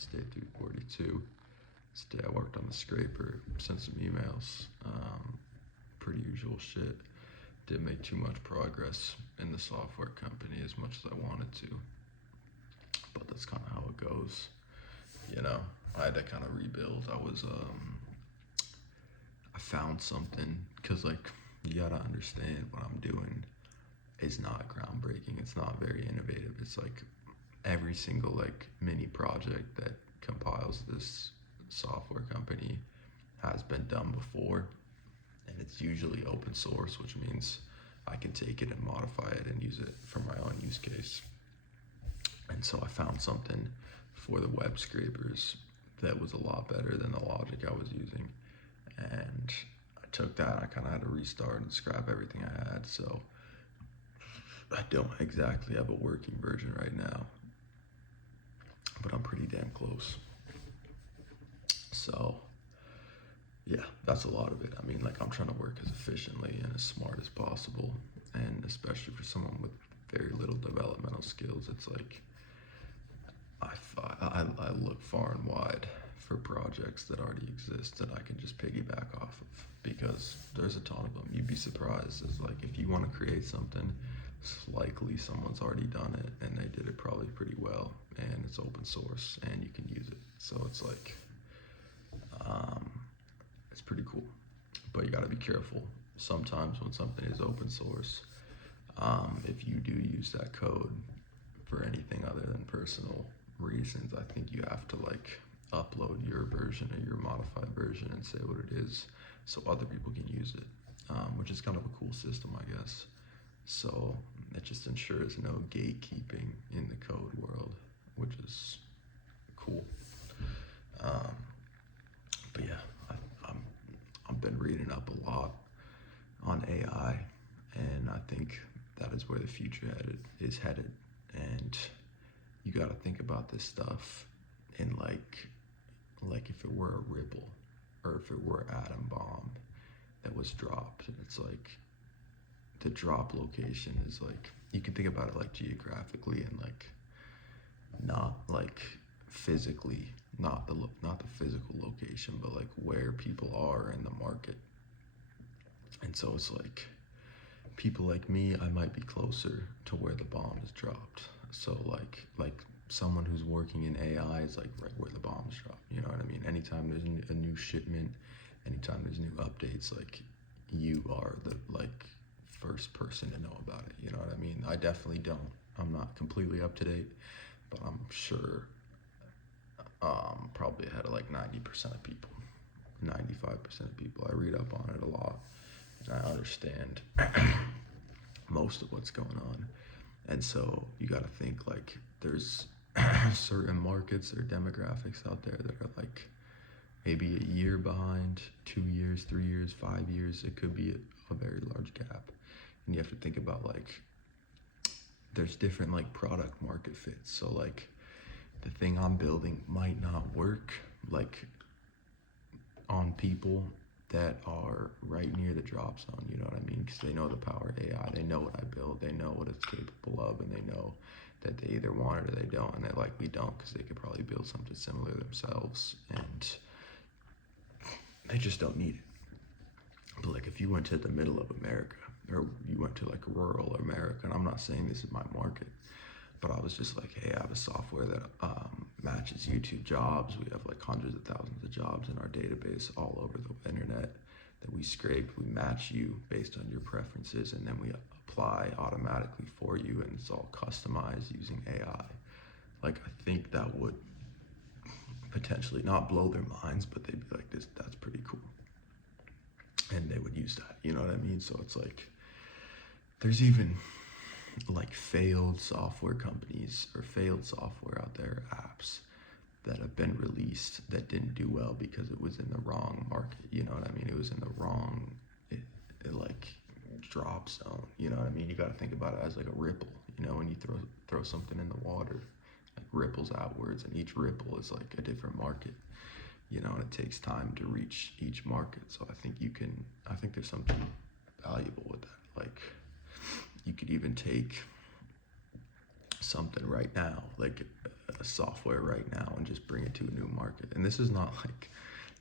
It's day 342. Today I worked on the scraper, sent some emails, pretty usual shit. Didn't make too much progress in the software company as much as I wanted to, but that's kind of how it goes. You know, I had to kind of rebuild. I found something, cause like, you gotta understand what I'm doing is not groundbreaking. It's not very innovative. It's like every single like mini project that compiles this software company has been done before, and it's usually open source, which means I can take it and modify it and use it for my own use case. And so I found something for the web scrapers that was a lot better than the logic I was using, and I took that. I kind of had to restart and scrap everything I had. So I don't exactly have a working version right now, but I'm pretty damn close. So yeah, that's a lot of it. I mean, like, I'm trying to work as efficiently and as smart as possible, and especially for someone with very little developmental skills, it's like I look far and wide for projects that already exist that I can just piggyback off of, because there's a ton of them. You'd be surprised. It's like, if you want to create something, it's likely someone's already done it and they did it probably pretty well, and it's open source and you can use it. So it's like, it's pretty cool, but you got to be careful. Sometimes when something is open source, if you do use that code for anything other than personal reasons, I think you have to like upload your version or your modified version and say what it is so other people can use it, which is kind of a cool system, I guess. So it just ensures no gatekeeping in the code world, which is cool. But yeah, I've been reading up a lot on AI, and I think that is where the future is headed. And you got to think about this stuff in like if it were a ripple, or if it were an atom bomb that was dropped. And it's like, the drop location is like, you can think about it like geographically, and like not like physically, not the physical location, but like where people are in the market. And so it's like, people like me, I might be closer to where the bomb is dropped. So like someone who's working in AI is like right where the bombs drop. You know what I mean? Anytime there's a new shipment, anytime there's new updates, like, you are the like first person to know about it. You know what I mean? I definitely don't. I'm not completely up to date, but I'm sure probably ahead of like 90% of people, 95% of people. I read up on it a lot, and I understand most of what's going on. And so you got to think like, there's certain markets or demographics out there that are like maybe a year behind, 2 years, 3 years, 5 years. It could be a very large gap. And you have to think about like, there's different like product market fits. So like, the thing I'm building might not work like on people that are right near the drop zone, you know what I mean? Because they know the power of AI, they know what I build, they know what it's capable of, and they know that they either want it or they don't, and they likely don't, because they could probably build something similar themselves, and they just don't need it. But like, if you went to the middle of America, or you went to like rural America, and I'm not saying this is my market, but I was just like, hey, I have a software that matches YouTube jobs. We have like hundreds of thousands of jobs in our database all over the internet that we scrape. We match you based on your preferences, and then we apply automatically for you, and it's all customized using AI. Like, I think that would potentially not blow their minds, but they'd be like, that's pretty cool. And they would use that, you know what I mean? So it's like, there's even like failed software companies or failed software out there, apps that have been released that didn't do well because it was in the wrong market. You know what I mean? It was in the wrong like drop zone. You know what I mean? You got to think about it as like a ripple. You know, when you throw something in the water, like ripples outwards, and each ripple is like a different market. You know, and it takes time to reach each market. So I think there's something valuable with that. Like, you could even take something right now, like a software right now, and just bring into a new market. And this is not like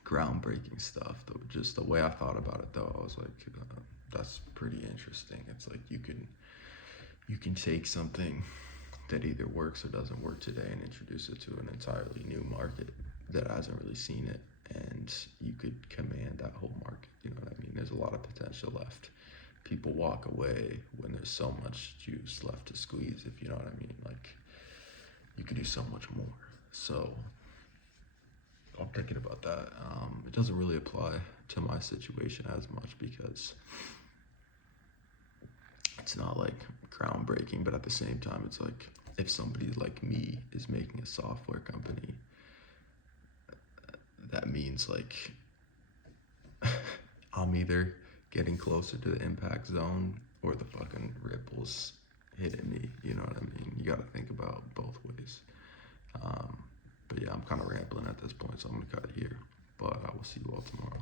groundbreaking stuff, though. Just the way I thought about it, though, I was like, that's pretty interesting. It's like you can take something that either works or doesn't work today and introduce it to an entirely new market that hasn't really seen it, and you could command that whole market. You know what I mean? There's a lot of potential left. People walk away when there's so much juice left to squeeze, if you know what I mean. Like, you could do so much more. So I'm thinking about that. It doesn't really apply to my situation as much because it's not like groundbreaking, but at the same time, it's like if somebody like me is making a software company, that means like I'm either getting closer to the impact zone or the fucking ripples hitting me. You know what I mean? You got to think about both ways. But yeah, I'm kind of rambling at this point, so I'm gonna cut it here. But I will see you all tomorrow.